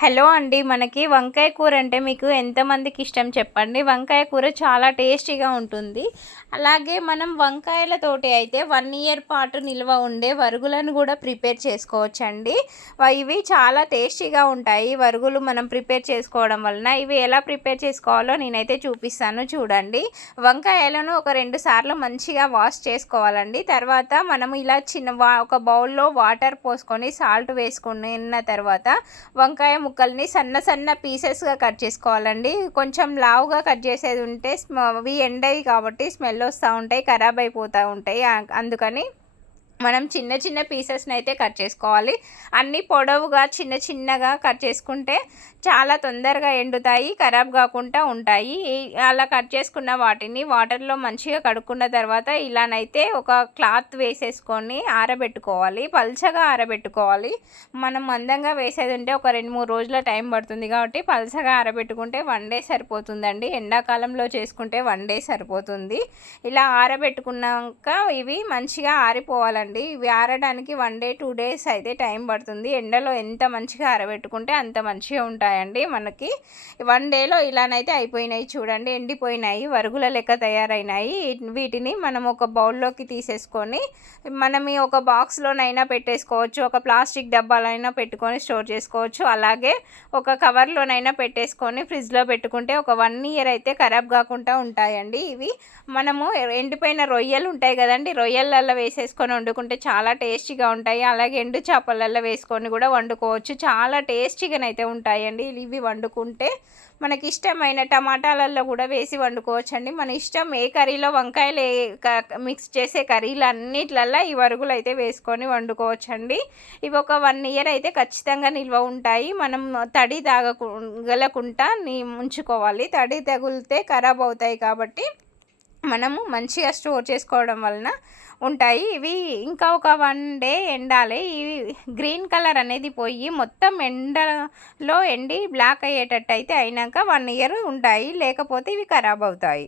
Hello అండి మనకి వంకాయ కూర అంటే మీకు ఎంతమందికి ఇష్టం చెప్పండి. వంకాయ కూర చాలా టేస్టీగా ఉంటుంది. అలాగే మనం వంకాయలతోటి అయితే వన్ ఇయర్ పాటు నిల్వ ఉండే వరుగులను కూడా ప్రిపేర్ చేసుకోవచ్చండి. ఇవి చాలా టేస్టీగా ఉంటాయి. వరుగులు మనం ప్రిపేర్ చేసుకోవడం వలన ఇవి ఎలా ప్రిపేర్ చేసుకోవాలో నేనైతే చూపిస్తాను చూడండి. వంకాయలను ఒక రెండు సార్లు మంచిగా వాష్ చేసుకోవాలండి. తర్వాత మనం ఇలా చిన్న ఒక బౌల్లో వాటర్ పోసుకొని సాల్ట్ వేసుకున్న తర్వాత వంకాయ ముక్కల్ని సన్న సన్న పీసెస్గా కట్ చేసుకోవాలండి. కొంచెం లావుగా కట్ చేసేది ఉంటే అవి ఎండవి కాబట్టి స్మెల్ వస్తూ ఉంటాయి ఖరాబ్ అయిపోతూ ఉంటాయి. అందుకని మనం చిన్న చిన్న పీసెస్ని అయితే కట్ చేసుకోవాలి. అన్నీ పొడవుగా చిన్న చిన్నగా కట్ చేసుకుంటే చాలా తొందరగా ఎండుతాయి ఖరాబ్ కాకుండా ఉంటాయి. అలా కట్ చేసుకున్న వాటిని వాటర్లో మంచిగా కడుక్కున్న తర్వాత ఇలానైతే ఒక క్లాత్ వేసేసుకొని ఆరబెట్టుకోవాలి. పల్చగా ఆరబెట్టుకోవాలి. మనం మందంగా వేసేది ఉంటే ఒక రెండు మూడు రోజుల టైం పడుతుంది కాబట్టి పల్చగా ఆరబెట్టుకుంటే వన్ డే సరిపోతుందండి. ఎండాకాలంలో చేసుకుంటే వన్ డే సరిపోతుంది. ఇలా ఆరబెట్టుకున్నాక ఇవి మంచిగా ఆరిపోవాలండి. అండి. ఇవి ఆరడానికి వన్ డే టూ డేస్ అయితే టైం పడుతుంది. ఎండలో ఎంత మంచిగా ఆరబెట్టుకుంటే అంత మంచిగా ఉంటాయండి మనకి. వన్ డేలో ఇలానైతే అయిపోయినాయి చూడండి. ఎండిపోయినాయి వరుగుల లెక్క తయారైనాయి. వీటిని మనం ఒక బౌల్లోకి తీసేసుకొని మనం ఒక బాక్స్లోనైనా పెట్టేసుకోవచ్చు. ఒక ప్లాస్టిక్ డబ్బాలైనా పెట్టుకొని స్టోర్ చేసుకోవచ్చు. అలాగే ఒక కవర్లోనైనా పెట్టేసుకొని ఫ్రిడ్జ్లో పెట్టుకుంటే ఒక వన్ ఇయర్ అయితే ఖరాబ్ కాకుండా ఉంటాయండి ఇవి. మనము ఎండిపోయిన రొయ్యలు ఉంటాయి కదండి. రొయ్యలలో వేసేసుకొని వండు వండుకుంటే చాలా టేస్టీగా ఉంటాయి. అలాగే ఎండు చేపలల్లో వేసుకొని కూడా వండుకోవచ్చు. చాలా టేస్టీగానైతే ఉంటాయండి. ఇవి వండుకుంటే మనకి ఇష్టమైన టమాటాలలో కూడా వేసి వండుకోవచ్చు అండి మన ఇష్టం ఏ కర్రీలో వంకాయలు ఏ మిక్స్ చేసే కర్రీలు అన్నిట్లల్లో ఈ వరుగులు అయితే వేసుకొని వండుకోవచ్చు అండి ఇవి ఒక వన్ ఇయర్ అయితే ఖచ్చితంగా నిల్వ ఉంటాయి. మనం తడి తాగలకుండా నీ ఉంచుకోవాలి తడి తగిలితే ఖరాబ్ అవుతాయి కాబట్టి మనము మంచిగా స్టోర్ చేసుకోవడం వలన ఉంటాయి. ఇవి ఇంకా ఒక వన్ డే ఎండాలి. ఇవి గ్రీన్ కలర్ అనేది పోయి మొత్తం ఎండలో ఎండి బ్లాక్ అయ్యేటట్టు అయితే అయినాక వన్ ఇయర్ ఉంటాయి. లేకపోతే ఇవి ఖరాబ్ అవుతాయి.